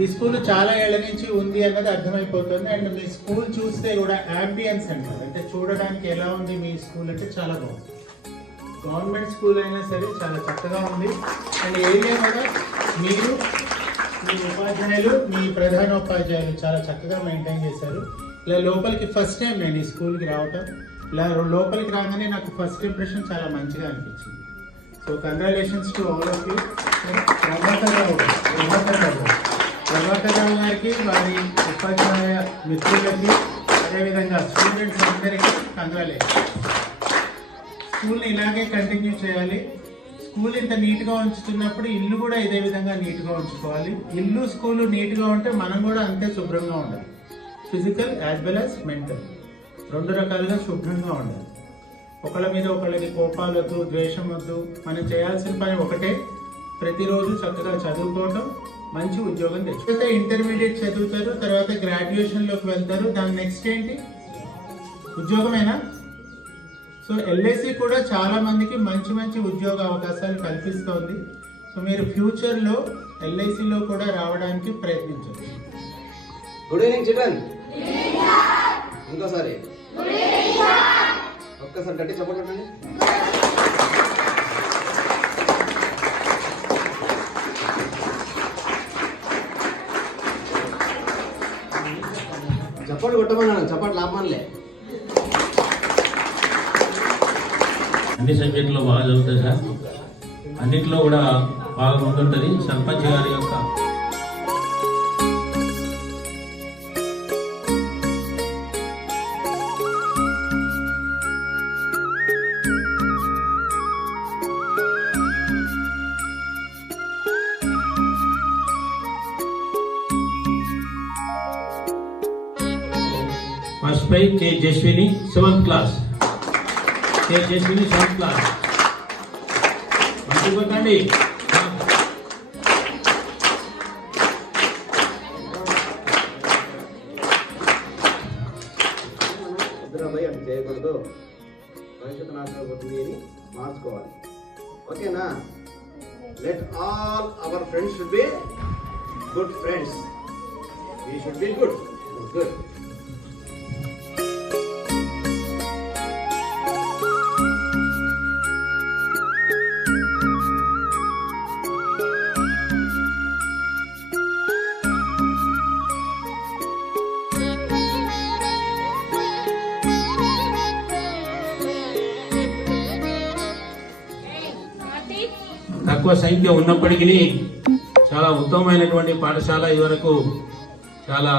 ఈ స్కూల్ చాలా ఏళ్ల నుంచి ఉంది అన్నది అర్థమైపోతుంది. అండ్ మీ స్కూల్ చూస్తే కూడా యాంబియన్స్ అంటారు, అంటే చూడడానికి ఎలా ఉంది మీ స్కూల్ అంటే చాలా బాగుంది. గవర్నమెంట్ స్కూల్ అయినా సరే చాలా చక్కగా ఉంది. అండ్ ఏరియా కూడా మీరు, మీ ఉపాధ్యాయులు, మీ ప్రధానోపాధ్యాయులు చాలా చక్కగా మెయింటైన్ చేశారు. ఇలా లోపలికి ఫస్ట్ టైం నేను ఈ స్కూల్కి రావటం, ఇలా లోపలికి రాగానే నాకు ఫస్ట్ ఇంప్రెషన్ చాలా మంచిగా అనిపించింది. So congratulations to all of you. Prabhakar Rao గారికి, వారి ఉపాధ్యాయ మిత్రులకి, అదేవిధంగా స్టూడెంట్స్ అందరికీ కంగ్రాచులేషన్స్. స్కూల్ని ఇలాగే కంటిన్యూ చేయాలి. స్కూల్ ఇంత నీట్గా ఉంచుతున్నప్పుడు ఇల్లు కూడా ఇదే విధంగా నీట్గా ఉంచుకోవాలి. ఇల్లు స్కూలు నీట్గా ఉంటే మనం కూడా అంతే శుభ్రంగా ఉండాలి. Physical as well as mental, రెండు రకాలుగా శుభ్రంగా ఉండాలి. ఒకళ్ళ మీద ఒకళ్ళకి కోపాలు వద్దు, ద్వేషం వద్దు. మనం చేయాల్సిన పని ఒకటే, ప్రతిరోజు చక్కగా చదువుకోవటం, మంచి ఉద్యోగం తెచ్చుకుంటే ఇంటర్మీడియట్ చదువుతారు, తర్వాత గ్రాడ్యుయేషన్లోకి వెళ్తారు. దాని నెక్స్ట్ ఏంటి? ఉద్యోగమేనా? సో ఎల్ఐసి కూడా చాలా మందికి మంచి మంచి ఉద్యోగ అవకాశాలు కల్పిస్తోంది. సో మీరు ఫ్యూచర్లో ఎల్ఐసిలో కూడా రావడానికి ప్రయత్నించండి. Good evening children. ఇంకోసారి ఒక్కసారి గట్టి సపోర్ట్ పెట్టండి. చప్పట్లు కొట్టమన్నాను, చప్పట్లు లాభమనిలే. అన్ని సబ్జెక్టులో బాగా చదువుతుంది సార్, అన్నింటిలో కూడా బాగా ముందుంటుంది. సర్పంచ్ గారి యొక్క first prize K Jaswini 7th class. K Jaswini 7th class. మంచి కొట్టండి. ఇద్దరు అటు చేయకూడదు, భవిష్యత్తు నాశనం అవుతుంది అని మార్చుకోవాలి. ఓకేనా? Let all our friends should be good friends. We should be good. Good. తక్కువ సంఖ్య ఉన్నప్పటికీ చాలా ఉత్తమమైనటువంటి పాఠశాల, ఇదివరకు చాలా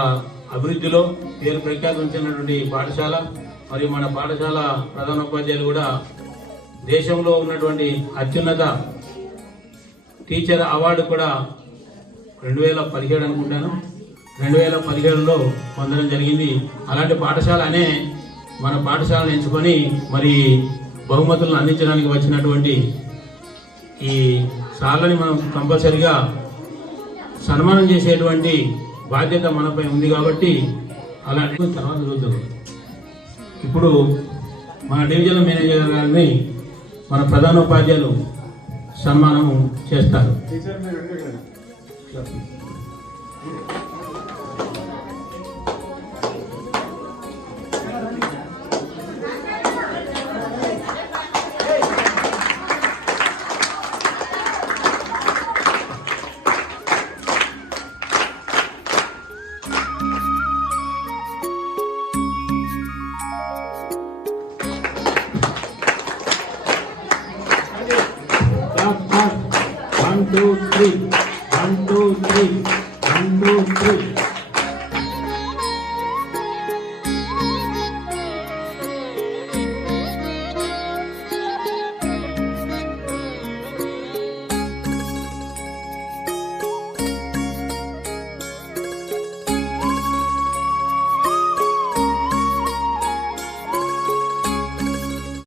అభివృద్ధిలో పేరు ప్రఖ్యాతించినటువంటి పాఠశాల. మరియు మన పాఠశాల ప్రధానోపాధ్యాయులు కూడా దేశంలో ఉన్నటువంటి అత్యున్నత టీచర్ అవార్డు కూడా 2017 అనుకుంటాను, 2017లో పొందడం జరిగింది. అలాంటి పాఠశాలనే మన పాఠశాలను ఎంచుకొని మరి బహుమతులను అందించడానికి వచ్చినటువంటి ఈ సార్లని మనం కంపల్సరిగా సన్మానం చేసేటువంటి బాధ్యత మనపై ఉంది. కాబట్టి అలాంటి తర్వాత చూద్దాం. ఇప్పుడు మన డివిజనల్ మేనేజర్ గారిని మన ప్రధానోపాధ్యాయులు సన్మానం చేస్తారు. One, two, three. 1, 2, 3. 1, 2, 3.